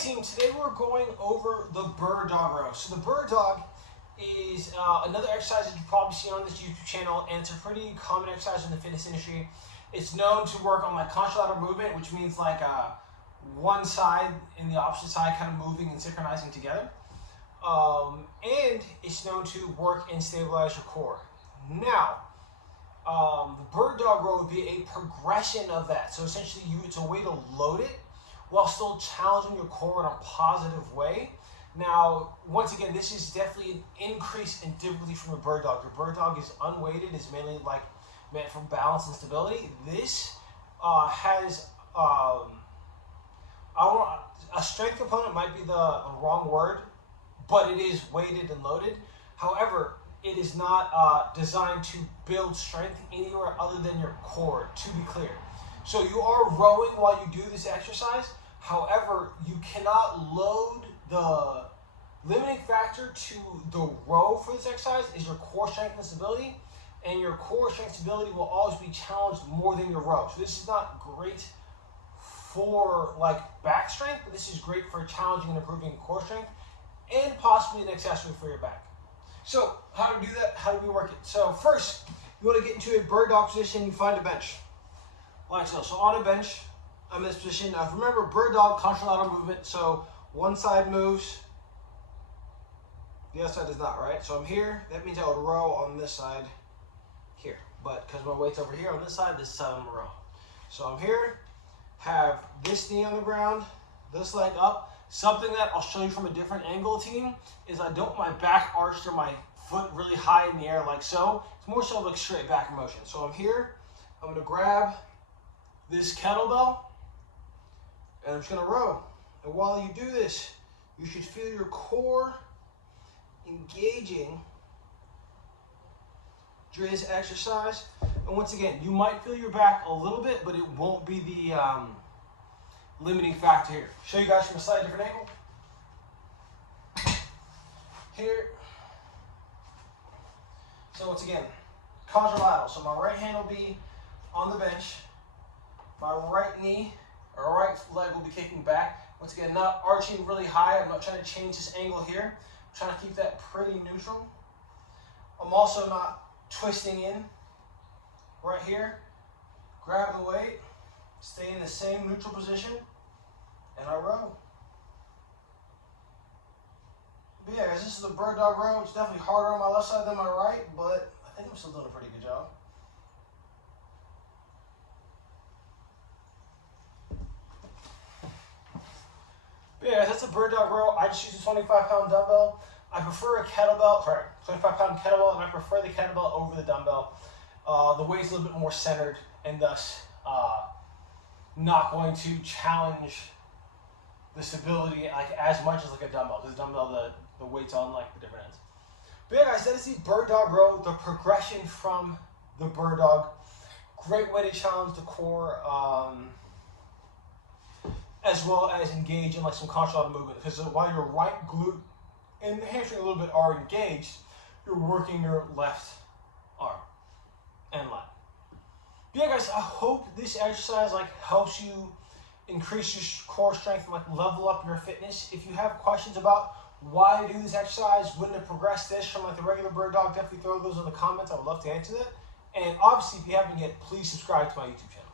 team, today we're going over the bird dog row. So the bird dog is another exercise that you probably see on this YouTube channel, and it's a pretty common exercise in the fitness industry. It's known to work on like contralateral movement, which means like one side and the opposite side kind of moving and synchronizing together. And it's known to work and stabilize your core. Now, the bird dog row would be a progression of that. So essentially, it's a way to load it while still challenging your core in a positive way. Now, once again, this is definitely an increase in difficulty from a bird dog. Your bird dog is unweighted, is mainly like meant for balance and stability. This has a strength component might be the wrong word, but it is weighted and loaded. However, it is not designed to build strength anywhere other than your core, to be clear. So you are rowing while you do this exercise. However, you cannot load the limiting factor to the row for this exercise is your core strength and stability. And your core strength and stability will always be challenged more than your row. So this is not great for like back strength, but this is great for challenging and improving core strength and possibly an accessory for your back. So how do we do that? How do we work it? So first, you want to get into a bird dog position. You find a bench. Like so. So on a bench, I'm in this position. Now remember, bird dog, contralateral movement. So one side moves, the other side does not, right? So I'm here. That means I would row on this side here. But because my weight's over here on this side I'm gonna row. So I'm here, have this knee on the ground, this leg up. Something that I'll show you from a different angle, team, is I don't want my back arched or my foot really high in the air like so. It's more so like straight back motion. So I'm here, I'm gonna grab this kettlebell, and I'm just gonna row. And while you do this, you should feel your core engaging during this exercise. And once again, you might feel your back a little bit, but it won't be the limiting factor here. Show you guys from a slightly different angle. Here. So once again, contralateral. So my right hand will be on the bench. My right knee or right leg will be kicking back. Once again, not arching really high. I'm not trying to change this angle here. I'm trying to keep that pretty neutral. I'm also not twisting in right here. Grab the weight, stay in the same neutral position, and I row. But yeah, guys, this is the bird dog row. It's definitely harder on my left side than my right, but I think I'm still doing a pretty good job. But yeah, guys, that's a bird dog row. I just use a 25-pound dumbbell. I prefer a kettlebell, 25-pound kettlebell, and I prefer the kettlebell over the dumbbell. The weight's a little bit more centered, and thus not going to challenge the stability like as much as like a dumbbell. Because the dumbbell, the weight's on like the different ends. But yeah, guys, that is the bird dog row, the progression from the bird dog. Great way to challenge the core, as well as engage in like some contralateral movement. Because while your right glute and the hamstring a little bit are engaged, you're working your left arm and lat. But yeah, guys, I hope this exercise like helps you increase your core strength and like level up your fitness. If you have questions about why to do this exercise, when to progress this from like the regular bird dog, definitely throw those in the comments. I would love to answer that. And obviously, if you haven't yet, please subscribe to my YouTube channel.